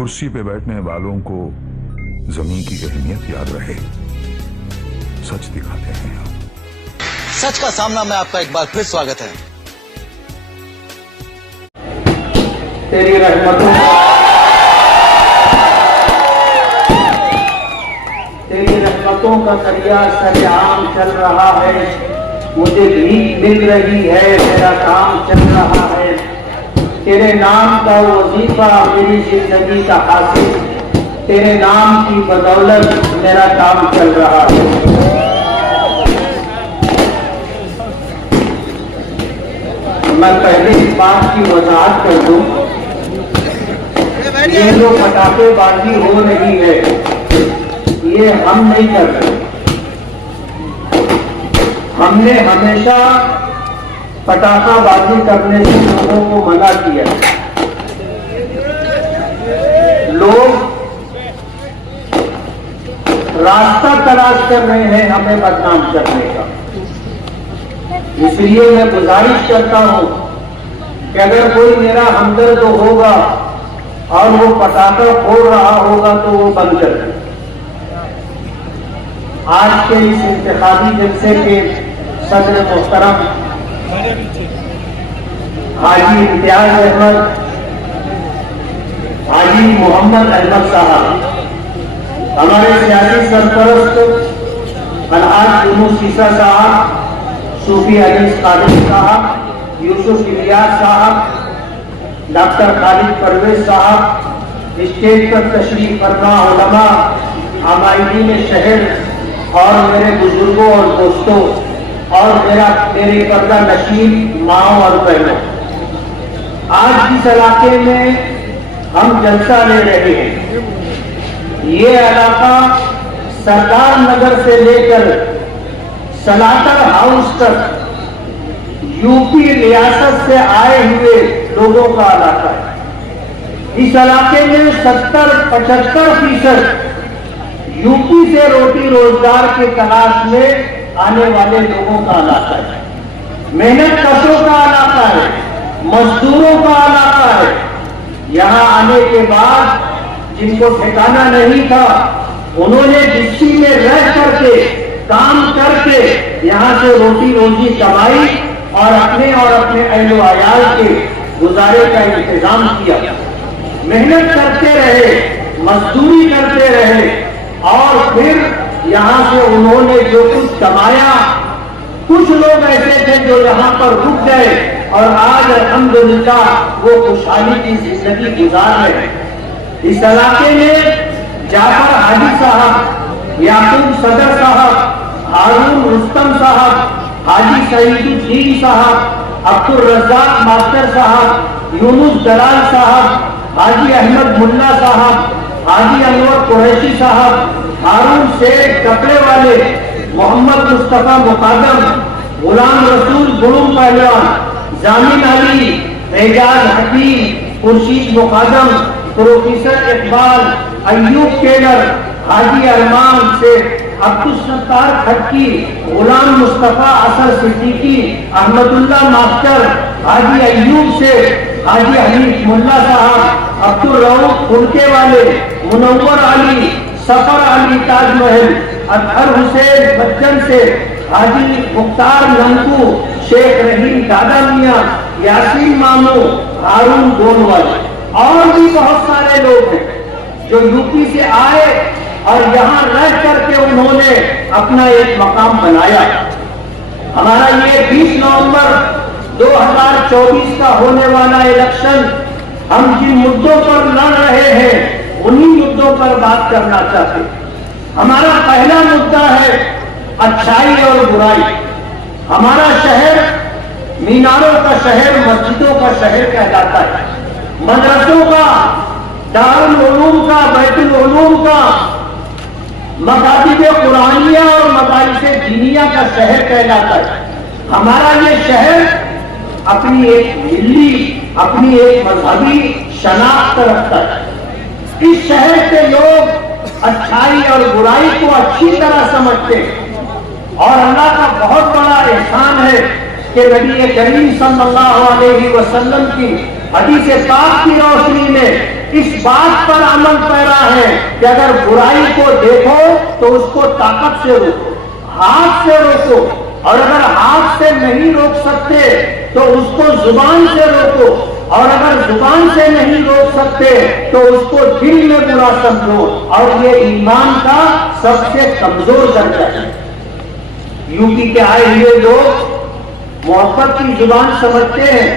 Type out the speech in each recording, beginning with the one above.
कुर्सी पे बैठने वालों को जमीन की अहमियत याद रहे, सच दिखाते हैं हम। सच का सामना में आपका एक बार फिर स्वागत है। तेरी रहमतों का दरिया सरेआम चल रहा है, मुझे भीख मिल रही है, मेरा काम चल रहा है। तेरे नाम का वजीफा मेरी जिंदगी का हासिल, तेरे नाम की बदौलत मेरा काम चल रहा है। मैं पहले इस बात की वजाहत कर दूं, ये जो पटाखेबाजी हो रही है ये हम नहीं कर रहे। हमने हमेशा पटाखाबाजी करने से लोगों को मना किया। लोग रास्ता तलाश कर रहे हैं हमें बदनाम करने का। इसलिए मैं गुजारिश करता हूं कि अगर कोई मेरा हमदर्द होगा और वो पटाखा फोड़ रहा होगा तो वो बंद कर दे। आज के इस इंतखाबी जलसे के सदर मोहतरम हाजी इम्तियाज अहमद, हाजी मोहम्मद अहमद साहब, हमारे सियासी सरपरस्त अलहाज यूनुस ईसा साहब, सूफी अजीज कादिर साहब, यूसुफ इलियास साहब, डॉक्टर खालिद परवेज साहब, स्टेज पर तशरीफ फरमा उलमा, हमायदीन शहर और मेरे बुजुर्गों और दोस्तों और मेरे पर्दा नशीन माओ और बहनों, आज जिस इलाके में हम जलसा ले रहे हैं ये इलाका सरदार नगर से लेकर सलाटर हाउस तक यूपी रियासत से आए हुए लोगों का इलाका है। इस इलाके में 70-75% यूपी से रोटी रोजगार की तलाश में आने वाले लोगों का इलाका है। मेहनत कशों का इलाका है, मजदूरों का इलाका है। यहाँ आने के बाद जिनको ठिकाना नहीं था उन्होंने जिस्सी में रह करके काम करके यहाँ से रोटी रोजी कमाई और अपने अहलो अयाल के गुजारे का इंतजाम किया। मेहनत करते रहे, मजदूरी करते रहे और फिर यहाँ से उन्होंने जो कुछ कमाया, कुछ लोग ऐसे थे जो यहाँ पर रुक गए और आज अल्हम्दुलिल्लाह वो खुशहाली की जिंदगी गुजार रहे हैं। इस इलाके में जाफर हाजी साहब, याकूब सदर साहब, हारून रुस्तम साहब, हाजी सईदुद्दीन साहब, अब्दुल रज़ाक मास्टर साहब, यूनुस दलाल साहब, हाजी अहमद मुल्ला साहब, हाजी अनवर कुरैशी साहब, हारून शेख कपड़े वाले, मोहम्मद मुस्तफा मुकादम, गुलाम रसूल गुरुम पहलवान, जामिन अली, एजाज हकीम, खुर्शीद मुकादम, प्रोफेसर इकबाल, अयूब केलर, हाजी अरमान से अब्दुल सत्तार खट्टी, गुलाम मुस्तफा असर सिद्दीकी, अहमदुल्लाह मास्टर, हाजी अयूब से हाजी हनीफ मुल्ला साहब, अब्दुल रऊफ फुलके वाले, मुनव्वर अली, सफर अली ताजमहल, अतहर हुसैन बच्चन से हाजी मुख्तार नंकू, शेख रहीम दादा मियाँ, यासीन मामू, हारून गोनवाल और भी बहुत सारे लोग हैं जो यूपी से आए और यहाँ रह करके उन्होंने अपना एक मकाम बनाया। हमारा ये 20 नवंबर 2024 का होने वाला इलेक्शन हम जिन मुद्दों पर लड़ रहे हैं उन्हीं मुद्दों पर बात करना चाहते हैं। हमारा पहला मुद्दा है अच्छाई और बुराई। हमारा शहर मीनारों का शहर, मस्जिदों का शहर कहलाता है, मदरसों का, दारुल उलूम का, बैतुल उलूम का, मकातिब कुरानिया और मदारिसे दीनिया का शहर कहलाता है। हमारा ये शहर अपनी एक मिली, अपनी एक मजहबी शनाख्त रखता है। इस शहर के लोग अच्छाई और बुराई को अच्छी तरह समझते हैं और अल्लाह का बहुत बड़ा एहसान है कि नबी करीम सल्लल्लाहु अलैहि वसल्लम की हदीस पाक की रोशनी में اس بات پر عمل پیرا ہے کہ اگر برائی کو دیکھو تو اس کو طاقت سے روکو، ہاتھ سے روکو، اور اگر ہاتھ سے نہیں روک سکتے تو اس کو زبان سے روکو، اور اگر زبان سے نہیں روک سکتے تو اس کو دل میں برا سمجھو، اور یہ ایمان کا سب سے کمزور درجہ ہے۔ یو پی کے آئے ہوئے لوگ محبت کی زبان سمجھتے ہیں،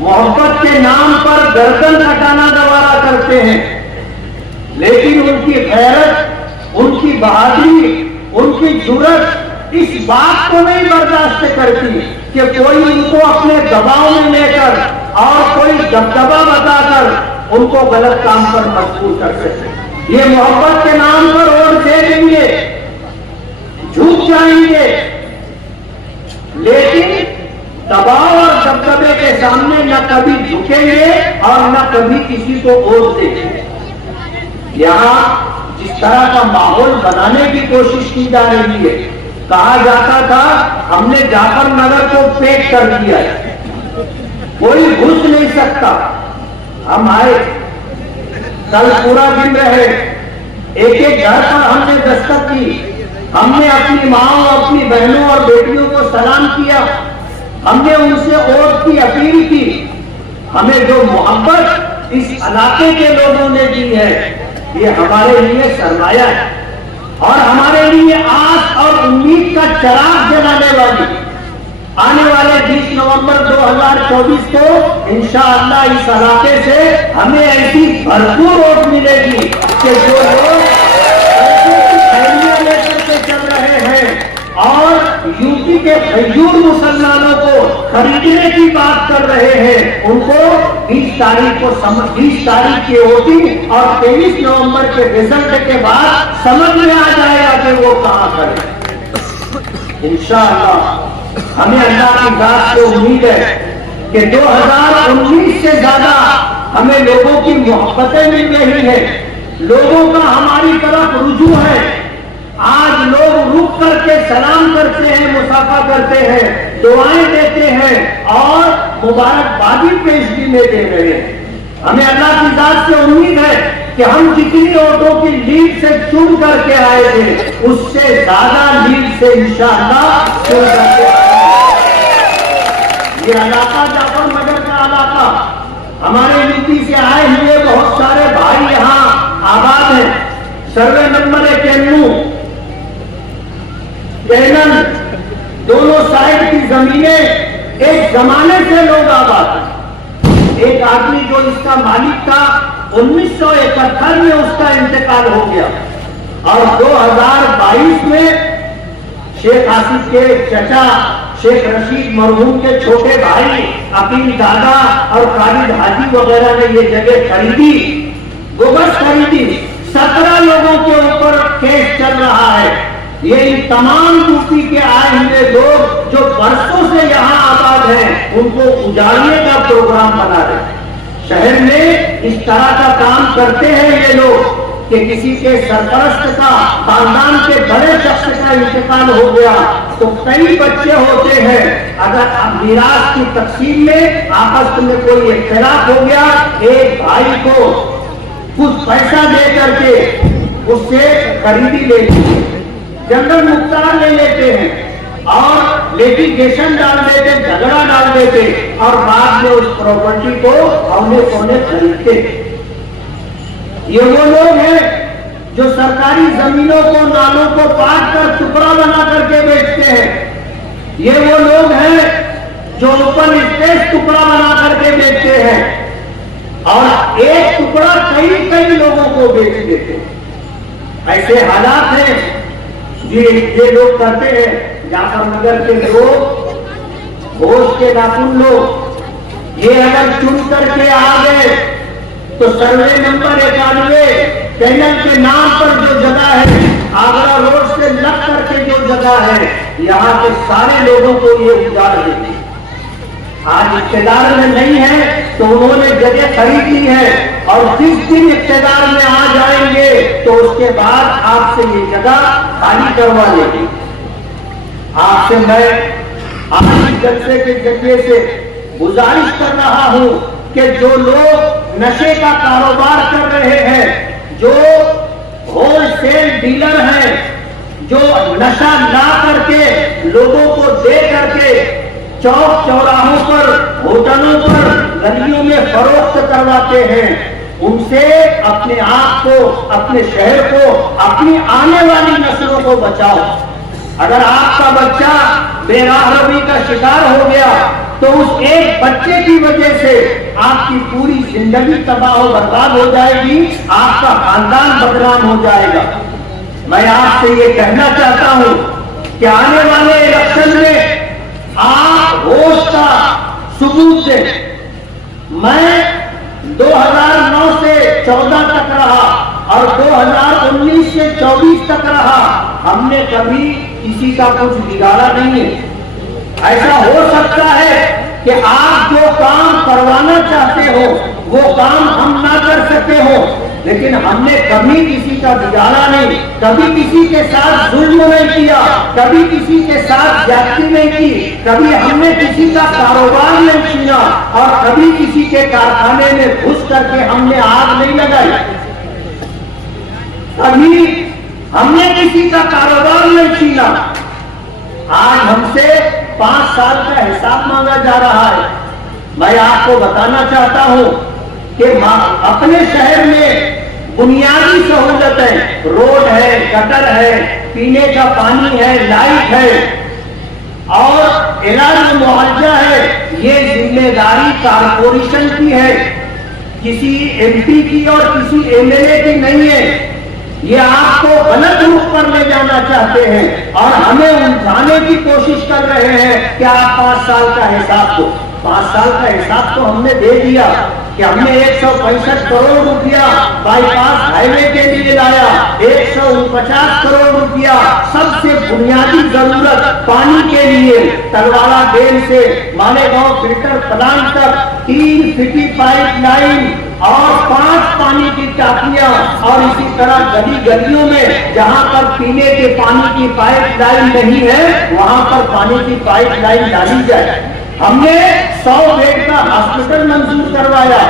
محبت کے نام پر گردن کٹانا گوارا کرتے ہیں، لیکن ان کی غیرت، ان کی بہادری، ان کی جرأت اس بات کو نہیں برداشت کرتی کہ کوئی ان کو اپنے دباؤ میں لے کر اور کوئی دبدبا بتا کر ان کو غلط کام پر مجبور کر سکے۔ یہ محبت کے نام پر ووٹ دے دیں گے، جھوٹ جائیں گے، لیکن دباؤ اور دبدبے کے سامنے نہ کبھی جھکیں گے اور نہ کبھی کسی کو ووٹ دیں گے۔ یہاں جس طرح کا ماحول بنانے کی کوشش کی جا رہی ہے، کہا جاتا تھا ہم نے جعفر نگر کو پیک کر دیا ہے، کوئی گھس نہیں سکتا۔ ہم آئے، کل پورا دن رہے، ایک ایک گھر پر ہم نے دستک کی، ہم نے اپنی ماں اور اپنی بہنوں اور بیٹیوں کو سلام کیا، ہم نے ان سے ووٹ کی اپیل کی۔ ہمیں جو محبت اس علاقے کے لوگوں نے دی ہے، یہ ہمارے لیے سرمایہ ہے اور ہمارے لیے آس اور امید کا چراغ جلانے والی۔ آنے والے 20 نومبر 2024 کو انشاءاللہ اس علاقے سے ہمیں ایسی بھرپور ووٹ ملے گی کہ جو لوگ لے کر کے چل رہے ہیں اور یو پی کے غیور مسلمانوں کو خریدنے کی بات کر رہے ہیں، ان کو 20 تاریخ کی ووٹنگ اور 23 نومبر کے رزلٹ کے بعد سمجھ میں آ جائے گا کہ وہ کہاں کریں۔ انشاءاللہ ہمیں اللہ کی ذات سے امید ہے کہ 2019 سے زیادہ ہمیں لوگوں کی محبتیں مل رہی ہیں، لوگوں کا ہماری طرف رجوع ہے۔ آج لوگ رک کر کے سلام کرتے ہیں، مصافحہ کرتے ہیں، دعائیں دیتے ہیں اور مبارکبادی پیشگی دے رہے ہیں۔ ہمیں اللہ کی ذات سے امید ہے کہ ہم جتنی ووٹوں کی لیڈ سے چن کر کے آئے تھے اس سے زیادہ لیڈ سے انشاءاللہ چن کر کے یہ علاقہ جعفر نگر کا علاقہ، ہمارے یو پی سے آئے ہوئے بہت سارے بھائی یہاں آباد ہیں۔ سروے نمبر 91 دونوں سائڈ کی زمینیں ایک زمانے سے لوگ آباد ہیں۔ ایک آدمی جو اس کا مالک تھا 1971 میں اس کا انتقال ہو گیا اور 2022 میں شیخ آصف کے چچا شیخ رشید مرحوم کے چھوٹے بھائی عقیل دادا اور خالد حاجی وغیرہ نے یہ جگہ خریدی، گوبس خریدی۔ 17 لوگوں کے اوپر کیس چل رہا ہے۔ یہ تمام یو پی کے آئے ہوئے لوگ جو برسوں سے یہاں آباد ہیں ان کو اجاڑنے کا پروگرام بنا رہے ہیں۔ شہر میں اس طرح کا کام کرتے ہیں یہ لوگ کہ کسی کے سرپرست کا، خاندان کے بڑے شخص کا انتقال ہو گیا تو کئی بچے ہوتے ہیں، اگر میراث کی تقسیم میں آپس میں کوئی اختلاف ہو گیا، ایک بھائی کو کچھ پیسہ دے کر کے اس سے خریدی لیتے ہیں، جنگل مختار لے لیتے ہیں اور لیٹیگیشن ڈال دیتے، جھگڑا ڈال دیتے اور بعد میں اس پراپرٹی کو اونے پونے خریدتے۔ یہ وہ لوگ ہیں جو سرکاری زمینوں کو، نالوں کو کاٹ کر ٹکڑا بنا کر کے بیچتے ہیں۔ یہ وہ لوگ ہیں جو اوپن اسپیس ٹکڑا بنا کر کے بیچتے ہیں اور ایک ٹکڑا کئی لوگوں کو بیچ دیتے ہیں۔ ایسے حالات ہیں یہ لوگ کرتے ہیں۔ جعفر نگر کے لوگ، ہوش کے ناخن لوگ، یہ اگر چن کر کے آ گئے تو سروے نمبر 91 کینل کے نام پر جو جگہ ہے، آگرہ روڈ سے لگ کر کے جو جگہ ہے، یہاں کے سارے لوگوں کو یہ اجاڑ دیتے۔ آج اقتدار میں نہیں ہے تو انہوں نے جگہ خرید لی ہے اور جس دن اقتدار میں آ جائیں گے تو اس کے بعد آپ سے یہ جگہ خالی کروا لیں گے۔ آپ سے میں آج جلسے کے ذریعے سے گزارش کر رہا ہوں کہ جو لوگ نشے کا کاروبار کر رہے ہیں، جو ہول سیل ڈیلر ہیں، جو نشہ لا کر کے لوگوں کو دے کر کے چوک چوراہوں پر، ہوٹلوں پر، گلیوں میں فروخت کرواتے ہیں، ان سے اپنے آپ کو، اپنے شہر کو، اپنی آنے والی نسلوں کو بچاؤ۔ اگر آپ کا بچہ بے راہ روی کا شکار ہو گیا تو اس ایک بچے کی وجہ سے آپ کی پوری زندگی تباہ و برباد ہو جائے گی، آپ کا خاندان بدنام ہو جائے گا۔ میں آپ سے یہ کہنا چاہتا ہوں کہ آنے والے الیکشن میں آپ ہوش کا ثبوت دیں۔ میں 2009 سے 14 تک رہا اور 2019 سے 24 تک رہا، ہم نے کبھی کسی کا کچھ بگاڑا نہیں ہے۔ ایسا ہو سکتا ہے کہ آپ جو کام کروانا چاہتے ہو وہ کام ہم نہ کر سکے ہو، لیکن ہم نے کبھی کسی کا بگاڑا نہیں، کبھی کسی کے ساتھ ظلم نہیں کیا، کبھی کسی کے ساتھ زیادتی نہیں کی، کبھی ہم نے کسی کا کاروبار نہیں چھینا اور کبھی کسی کے کارخانے میں گھس کر کے ہم نے آگ نہیں لگائی، کبھی ہم نے کسی کا کاروبار نہیں چھینا۔ آج ہم سے 5 سال کا حساب مانگا جا رہا ہے۔ میں آپ کو بتانا چاہتا ہوں کہ اپنے شہر میں بنیادی سہولتیں، روڈ ہے، گٹر ہے، پینے کا پانی ہے، لائٹ ہے اور علاج معالجہ ہے، یہ ذمہ داری کارپوریشن کی ہے، کسی ایم پی کی اور کسی ایم ایل اے کی نہیں ہے۔ یہ آپ کو غلط روپ پر لے جانا چاہتے ہیں اور ہمیں الجھانے کی کوشش کر رہے ہیں کہ آپ 5 سال کا حساب دو۔ 5 سال کا حساب تو ہم نے دے دیا کہ ہم نے 165 کروڑ روپیہ بائی پاس ہائی وے کے لیے لایا، 149 کروڑ روپیہ سب سے بنیادی ضرورت پانی کے لیے، تلواڑہ ڈیم سے مالیگاؤں فلٹر پلانٹ تک 3 فٹی پائپ لائن اور 5 پانی کی ٹاپیاں، اور اسی طرح گلی گلیوں میں جہاں پر پینے کے پانی کی پائپ لائن نہیں ہے وہاں پر پانی کی پائپ لائن ڈالی جائے۔ ہم نے 100 بیڈ کا ہاسپٹل منظور کروایا،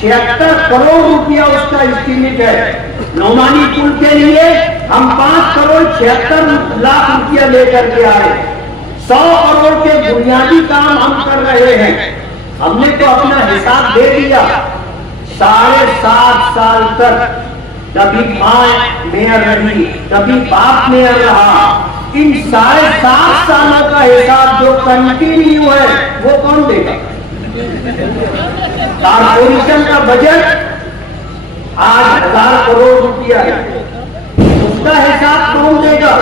76 کروڑ روپیہ اس کا اسٹیمیٹ ہے۔ نعمانی پل کے لیے ہم 5 کروڑ 76 لاکھ روپیہ لے کر کے آئے۔ 100 کروڑ کے بنیادی کام ہم کر رہے ہیں۔ ہم نے تو اپنا حساب دے دیا۔ 7.5 سال تک کبھی ماں میئر رہی، کبھی باپ میئر رہا، ان 7.5 سالوں کا حساب جو کنٹینیو ہے وہ کون دے گا؟ کارپوریشن کا بجٹ آج 1000 کروڑ روپیہ ہے، اس کا حساب کون دے گا؟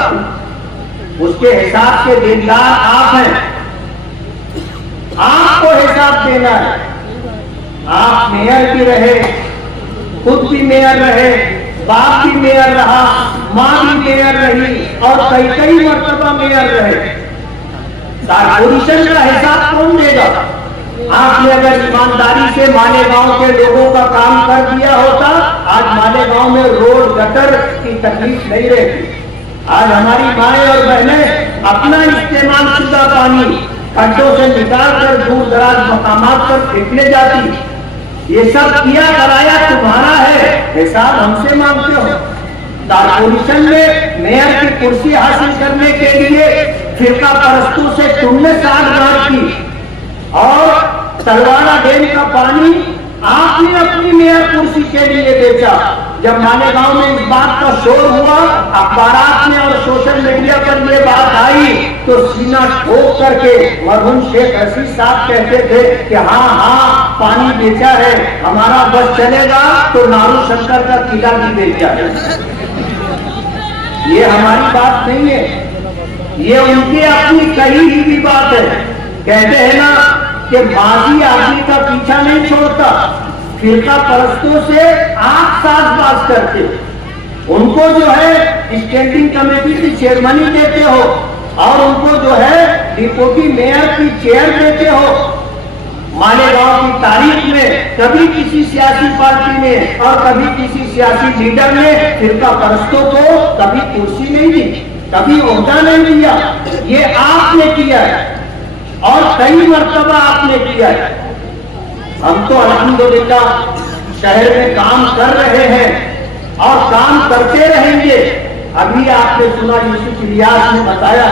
اس کے حساب کے دیندار آپ ہیں، آپ کو حساب دینا ہے۔ آپ میئر بھی رہے، خود بھی میئر رہے، باپ بھی میئر رہا، ماں بھی میئر رہی اور کئی مرتبہ میئر رہے۔ کارپوریشن کا حساب کون دے گا؟ آپ نے اگر ایمانداری سے مالیگاؤں کے لوگوں کا کام کر دیا ہوتا، آج مالیگاؤں میں روڈ گٹر کی تکلیف نہیں رہتی۔ آج ہماری مائیں اور بہنیں اپنا استعمال شدہ پانی کھڈوں سے نکال کر دور دراز مقامات پر پھینکنے جاتی۔ یہ سب کیا کرایا تمہارا ہے، حساب ہم سے مانگتے ہو۔ کارپوریشن میں میئر کی کرسی حاصل کرنے کے لیے فرقہ پرستوں سے تم نے ساٹھ کی، اور تلواڑہ ڈیم کا پانی آپ نے اپنی میئر کرسی کے لیے بیچا۔ جب مالیگاؤں میں اس بات کا شور ہوا، اخبارات میں اور سوشل میڈیا پر یہ بات آئی تو سینہ ٹھوک کر کے مرحوم شیخ حسین صاحب کہتے تھے کہ ہاں پانی بیچا ہے، ہمارا بس چلے گا تو نارو شنکر کا قلعہ بھی بیچا ہے۔ یہ ہماری بات نہیں ہے، یہ ان کی اپنی کہی ہوئی بات ہے۔ کہتے ہیں نا کہ ماضی آدمی کا پیچھا نہیں چھوڑتا، فرقہ پرستوں سے آپ ساز باز کرتے، ان کو جو ہے اسٹینڈنگ کمیٹی کی چیئرمنی دیتے ہو اور ان کو جو ہے ڈپٹی میئر کی چیئر دیتے ہو۔ مالیگاؤں کی تاریخ میں کبھی کسی سیاسی پارٹی نے اور کبھی کسی سیاسی لیڈر نے فرقہ پرستوں کو کبھی کرسی نہیں دی، کبھی عہدہ نہیں دیا۔ یہ آپ نے کیا ہے اور کئی مرتبہ آپ نے کیا ہے۔ ہم تو الحمدللہ शहर में काम कर रहे हैं और काम करते रहेंगे। अभी आपने सुना यूसुफ इलियास ने बताया,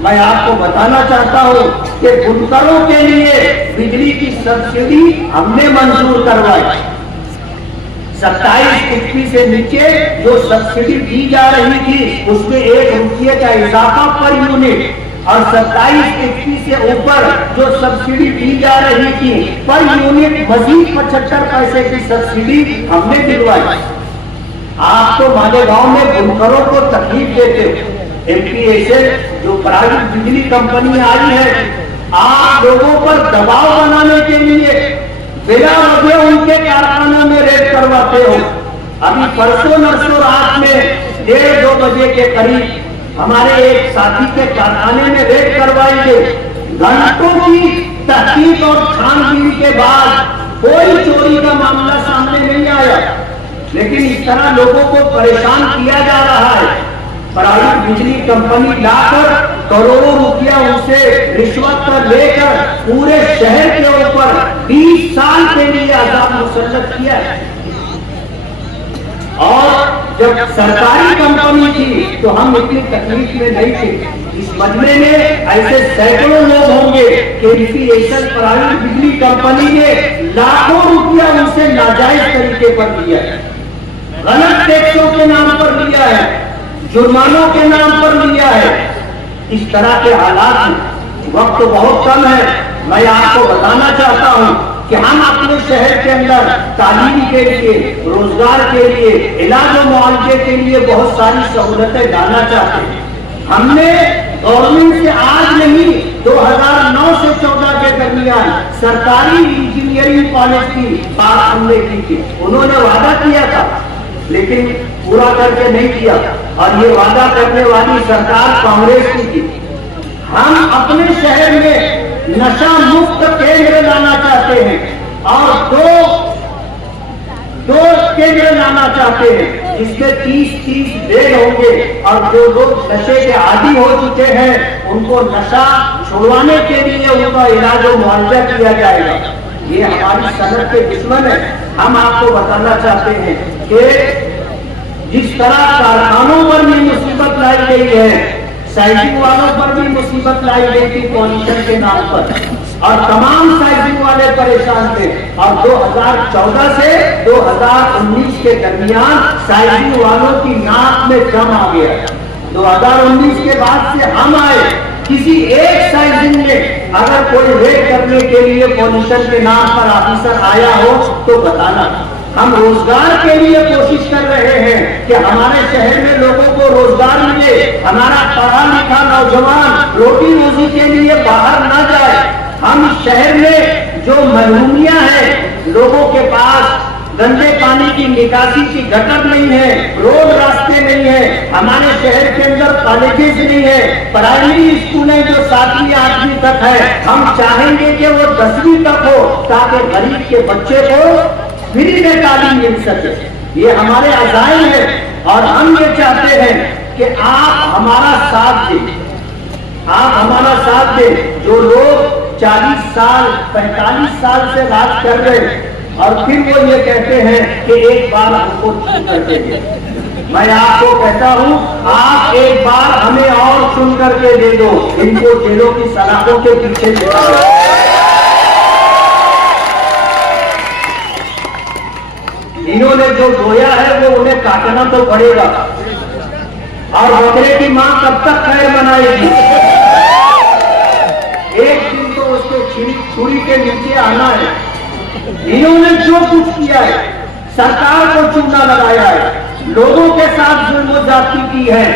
मैं आपको बताना चाहता हूं कि बुनकरों के लिए बिजली की सब्सिडी हमने मंजूर करवाई। 27 रुपये से नीचे जो सब्सिडी दी जा रही थी उसमें 1 रुपये का इजाफा पर यूनिट, और 27 रुपये से ऊपर जो सब्सिडी दी जा रही थी पर यूनिट मजीद 75 पैसे की सब्सिडी हमने दिलवाई। आप तो मालेगांव में बुनकरों को तकलीफ देते हो। MPSL जो प्राइवेट बिजली कंपनी आई है, आप लोगों पर दबाव बनाने के लिए बिना वजह उनके कारखाना में रेड करवाते हो। अभी परसों नरसों रात में 1:30-2 बजे के करीब हमारे एक साथी के कारखाने में रेड करवाई गई। घंटों की तहकीक और छानबीन के बाद कोई चोरी का मामला सामने नहीं आया, लेकिन इस तरह लोगों को परेशान किया जा रहा है। प्राइवेट बिजली कंपनी लाकर करोड़ों रुपया उनसे रिश्वत पर लेकर पूरे शहर के ऊपर 20 साल के लिए अजाब मुसल्लत किया है। और जब सरकारी कंपनी थी तो हम इतनी तकलीफ में नहीं थे। इस मजमे में ऐसे सैकड़ों लोग होंगे कि MPSL प्राइवेट बिजली कंपनी ने लाखों रुपया उनसे नाजायज तरीके पर लिया है, गलत टैक्सों के नाम पर लिया है, जुर्मानों के नाम पर लिया है। इस तरह के हालात में वक्त बहुत कम है। मैं आपको बताना चाहता हूं कि हम अपने शहर के अंदर तालीम के लिए, रोजगार के लिए, इलाज और मुआवजे के लिए बहुत सारी सहूलतें डालना चाहते हैं। हमने गवर्नमेंट से आज नहीं 2009 से 14 के दरमियान सरकारी इंजीनियरिंग कॉलेज की बात हमने की थी। उन्होंने वादा किया था लेकिन पूरा करके नहीं किया, और ये वादा करने वाली सरकार कांग्रेस की थी। हम अपने शहर में नशा मुक्त केंद्र लाना चाहते हैं और दो केंद्र लाना चाहते हैं जिसमें 30 बेड होंगे, और जो लोग नशे के आदी हो चुके हैं उनको नशा छुड़वाने के लिए उनका इलाज और मुआवजा किया जाएगा। ये हमारी सनत के दुश्मन है। हम आपको बताना चाहते हैं कि जिस तरह कारखानों पर भी मुसीबत लाई गई है, साइकिल वालों पर भी मुसीबत लाई गई थी पॉल्यूशन के नाम पर, और तमाम साइकिल वाले परेशान थे। और 2014 से 2019 के दरमियान साइकिल वालों की नाक में दम आ गया। 2019 के बाद से हम आए, किसी एक साइकिल में अगर कोई रेड करने के लिए पॉल्यूशन के नाम पर ऑफिसर आया हो तो बताना। हम रोजगार के लिए कोशिश कर रहे हैं कि हमारे शहर में लोगों को रोजगार मिले, हमारा पढ़ा लिखा नौजवान रोटी रोजी के लिए बाहर ना जाए। हम शहर में जो महरूमियां हैं, लोगों के पास गंदे पानी की निकासी की गटर नहीं है, रोड रास्ते नहीं है, हमारे शहर के अंदर कॉलेजेस नहीं है, प्राइमरी स्कूलें जो 7वीं 8वीं तक है, हम चाहेंगे कि वो 10वीं तक हो ताकि गरीब के बच्चे को फ्री में तालीम मिल सके। ये हमारे अज़ाइम है और हम ये चाहते हैं कि आप हमारा साथ दें, आप हमारा साथ दें। जो लोग 40 साल 45 साल से राज कर रहे हैं और फिर वो ये कहते हैं कि एक बार हमको चुन करके दे, मैं आपको कहता हूं आप एक बार हमें और चुन करके दे दो। इनको जेलों की सलाखों के पीछे ले इन्होंने जो बोया है वो उन्हें काटना तो पड़ेगा, और बकरे की मां कब तक खैर बनाएगी? एक दिन तो उसके छुरी के नीचे आना है। इन्होंने जो कुछ किया है, सरकार को चूना लगाया है, लोगों के साथ जुल्म ज्यादती की है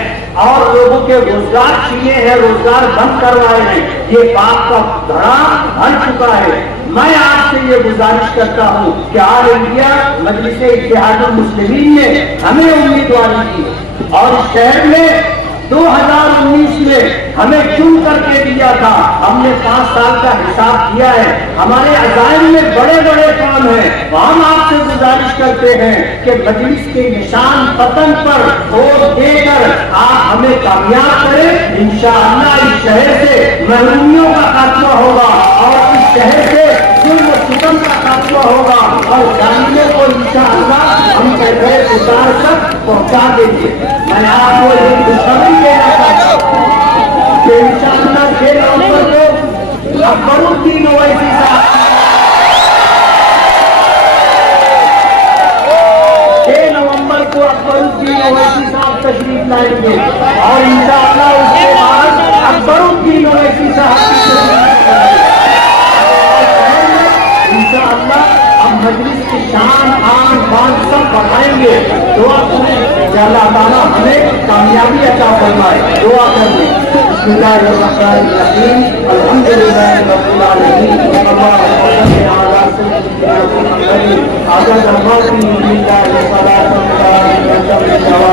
और लोगों के रोजगार छीने हैं, रोजगार बंद करवाए हैं। ये पाप का धड़ा भर चुका है। मैं आपसे ये गुजारिश करता हूँ कि ऑल इंडिया मजलिस इत्तेहादुल मुस्लिमीन ने हमें उम्मीदवारी की और इस शहर में 2019 में हमें चुन करके दिया था, हमने 5 साल का हिसाब किया है, हमारे अज़ाइम में बड़े बड़े काम हैं। हम आपसे गुजारिश करते हैं कि मजलिस के निशान पतन पर वोट देकर आप हमें कामयाब करें। इंशाअल्लाह इस शहर से महरूमियों का खात्मा होगा और इस शहर से जुल्म सितम का खात्मा होगा और जालिमों को इंशाअल्लाह हम कहते उतार तक पहुंचा देंगे। मैं आपको एक खुशखबरी देना चाहता हूं कि इंशाअल्लाह 6 नवंबर को अकबरुद्दीन ओवैसी साहब 6 नवंबर को अकबरुद्दीन ओवैसी साहब तशरीफ लाएंगे और इंशाअल्लाह उसके बाद अकबरुद्दीन ओवैसी साहब इंशाअल्लाह हम मजलिस की शान आन बान सब बढ़ाएंगे। दुआ करें कि अल्लाह ताला हमें कामयाबी अता फरमाए। दुआ करें। बिस्मिल्लाहिर्रहमानिर्रहीम अल्हम्दुलिल्लाहि रब्बिल आलमीन अल्लाहुम्मा सल्लि अला सय्यिदिना मुहम्मदिन अदद मा फी लिल्लाहि व सलातु व